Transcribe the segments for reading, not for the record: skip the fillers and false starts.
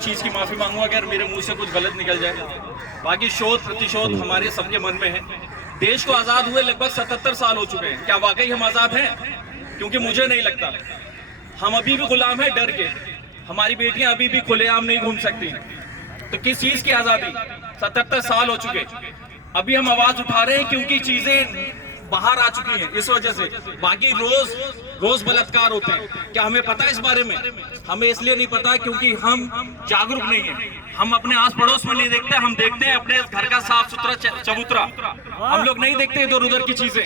चीज की माफी मांगू अगर मेरे मुंह से कुछ गलत निकल जाए। बाकी शोध प्रतिशोध हमारे सबके मन में है। देश को आजाद हुए लगभग 77 साल हो चुके हैं। क्या वाकई हम आजाद हैं? क्योंकि मुझे नहीं लगता। हम अभी भी गुलाम है डर के। हमारी बेटियां अभी भी खुलेआम नहीं घूम सकती। तो किस चीज की आजादी? 77 साल हो चुके। अभी हम आवाज उठा रहे हैं क्योंकि चीजें बाहर आ चुकी हैं, इस वजह से। बाकी रोज बलात्कार होते हैं। क्या हमें पता है इस बारे में? हमें इसलिए नहीं पता क्योंकि हम जागरूक नहीं हैं। हम अपने आस पड़ोस में नहीं देखते, हम देखते हैं अपने घर का साफ सुथरा चबूतरा। हम लोग नहीं देखते इधर उधर की चीजें।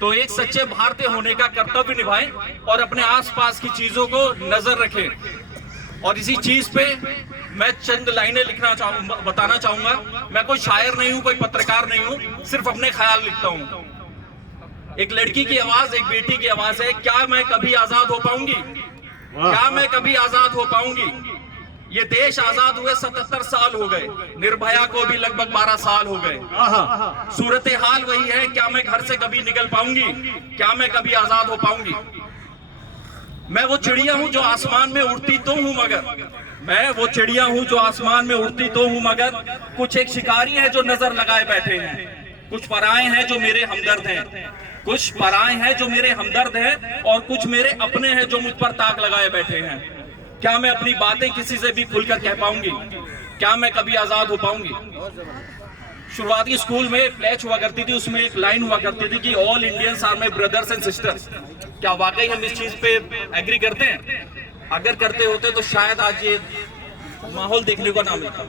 तो एक सच्चे भारतीय होने का कर्तव्य निभाएं और अपने आसपास की चीजों को नजर रखें। और इसी चीज पे मैं चंद लाइनें बताना चाहूंगा। मैं कोई शायर नहीं हूं, कोई पत्रकार नहीं हूं, सिर्फ अपने ख्याल लिखता हूं। एक लड़की की आवाज, एक बेटी की आवाज है। क्या मैं कभी आजाद हो पाऊंगी? क्या मैं कभी आजाद हो पाऊंगी? ये देश आजाद हुए 77 साल हो गए। निर्भया को भी लगभग 12 साल हो गए। सूरत हाल वही है। क्या मैं घर से कभी निकल पाऊंगी? क्या मैं कभी आजाद हो पाऊंगी? मैं वो चिड़िया हूं जो आसमान में उड़ती तो हूं मगर, मैं वो चिड़िया हूं जो आसमान में उड़ती तो हूं मगर, कुछ एक शिकारी है जो नजर लगाए बैठे हैं। कुछ पराए हैं जो मेरे हमदर्द हैं। कुछ पराए हैं जो मेरे हमदर्द हैं और कुछ मेरे अपने हैं जो मुझ पर ताक लगाए बैठे हैं। क्या मैं अपनी बातें किसी से भी खुलकर कह पाऊंगी? क्या मैं कभी आजाद हो पाऊंगी? शुरुआती स्कूल में प्लेच हुआ करती थी, उसमें एक लाइन हुआ करती थी कि all Indians are my brothers and sisters. क्या वाकई हम इस चीज पे एग्री करते हैं? अगर करते होते तो शायद आज ये माहौल देखने को ना मिलता।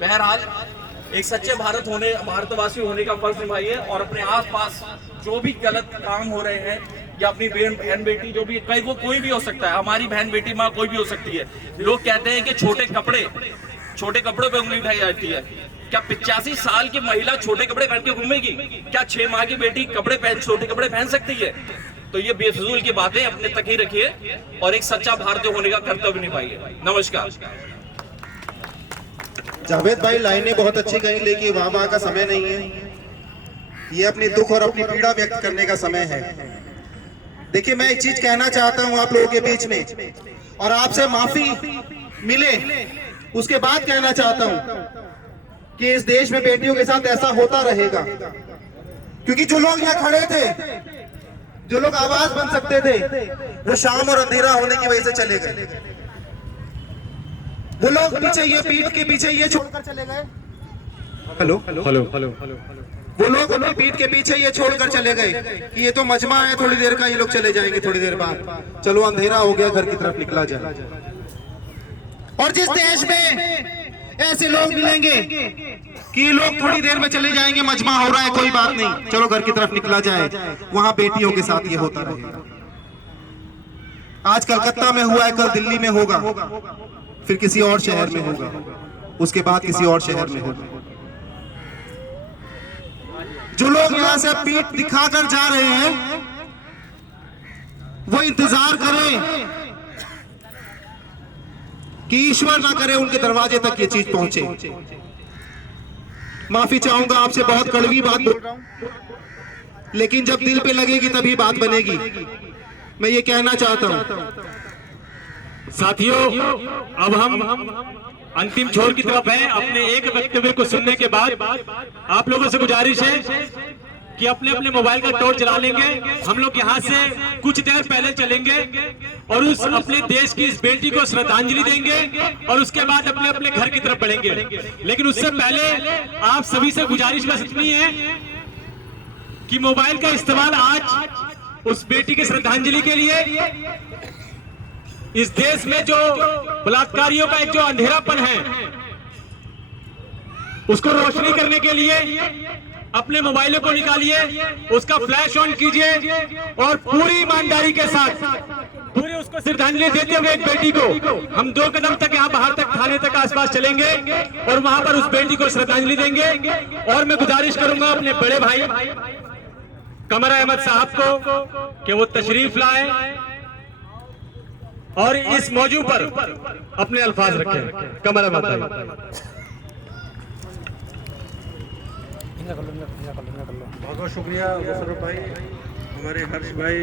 बहरहाल, एक सच्चे भारतवासी होने का फर्ज निभाइए और अपने आसपास जो भी गलत काम हो रहे हैं, या अपनी बहन बेटी जो भी, कहीं वो कोई भी हो सकता है, हमारी बहन बेटी माँ कोई भी हो सकती है। लोग कहते हैं कि छोटे कपड़ों पे उंगली उठाई जाती है। क्या 85 साल की महिला छोटे कपड़े पहन के घूमेगी? क्या 6 माह की बेटी छोटे कपड़े पहन सकती है? तो ये बेफजूल की बातें अपने तक ही रखिए और एक सच्चा भारतीय होने का कर्तव्य निभाइए। नमस्कार। जावेद भाई लाइनें बहुत अच्छी कही, लेकिन वाह का समय नहीं है। ये अपनी दुख और अपनी पीड़ा व्यक्त करने का समय है। देखिए, मैं एक चीज कहना चाहता हूं आप लोगों के बीच में, और आपसे माफी मिले उसके बाद कहना चाहता हूं कि इस देश में बेटियों के साथ ऐसा होता रहेगा। क्योंकि जो लोग यहाँ खड़े थे, जो लोग आवाज बन सकते थे, वो शाम और अंधेरा होने की वजह से चले गए। वो लोग पीछे ये पीठ के पीछे ये छोड़कर चले गए। Hello hello hello hello hello. वो लोग अपनी पीठ के पीछे ये छोड़कर चले गए कि ये तो मजमा है, थोड़ी देर का, ये लोग चले जाएंगे थोड़ी देर बाद। चलो अंधेरा हो गया, घर की तरफ निकला जाए। और जिस देश में ऐसे लोग मिलेंगे कि लोग थोड़ी देर में चले जाएंगे, मजमा हो रहा है, कोई बात नहीं, चलो घर की तरफ निकला जाए, वहां बेटियों के साथ ये होता रहेगा। आज कलकत्ता में हुआ है, कल दिल्ली में होगा, फिर किसी और शहर में होगा, उसके बाद किसी और शहर में होगा। जो लोग यहां से पीठ दिखाकर जा रहे हैं, वो इंतजार करें कि ईश्वर ना करे उनके दरवाजे तक ये चीज पहुंचे। माफी चाहूंगा आपसे, बहुत कड़वी बात बोल रहा हूं, लेकिन जब दिल पे लगेगी तभी बात बनेगी। मैं ये कहना चाहता हूं साथियों, अब हम अंतिम छोर की तरफ हैं। अपने एक वक्तव्य को सुनने के बाद आप लोगों से गुजारिश है कि अपने अपने मोबाइल का टॉर्च जला लेंगे। हम लोग यहाँ से कुछ देर पहले चलेंगे और उस अपने देश की इस बेटी को श्रद्धांजलि देंगे और उसके बाद अपने अपने घर की तरफ बढ़ेंगे। लेकिन उससे पहले आप सभी से गुजारिश बस इतनी है कि मोबाइल का इस्तेमाल आज उस बेटी की श्रद्धांजलि के लिए, इस देश में जो बलात्कारियों का एक जो अंधेरापन है उसको रोशनी करने के लिए अपने मोबाइलों को निकालिए, उसका फ्लैश ऑन कीजिए और पूरी ईमानदारी के साथ पूरी उसको श्रद्धांजलि देते हुए एक बेटी को हम 2 कदम तक यहाँ बाहर तक, थाने तक आसपास चलेंगे और वहां पर उस बेटी को श्रद्धांजलि देंगे। और मैं गुजारिश करूंगा अपने बड़े भाई कमर अहमद साहब को कि वो तशरीफ लाए और इस मौजू पर अपने अल्फाज रखें। कमर अहमद भाई। बहुत बहुत शुक्रिया मुशर्रफ भाई, हमारे हर्ष भाई।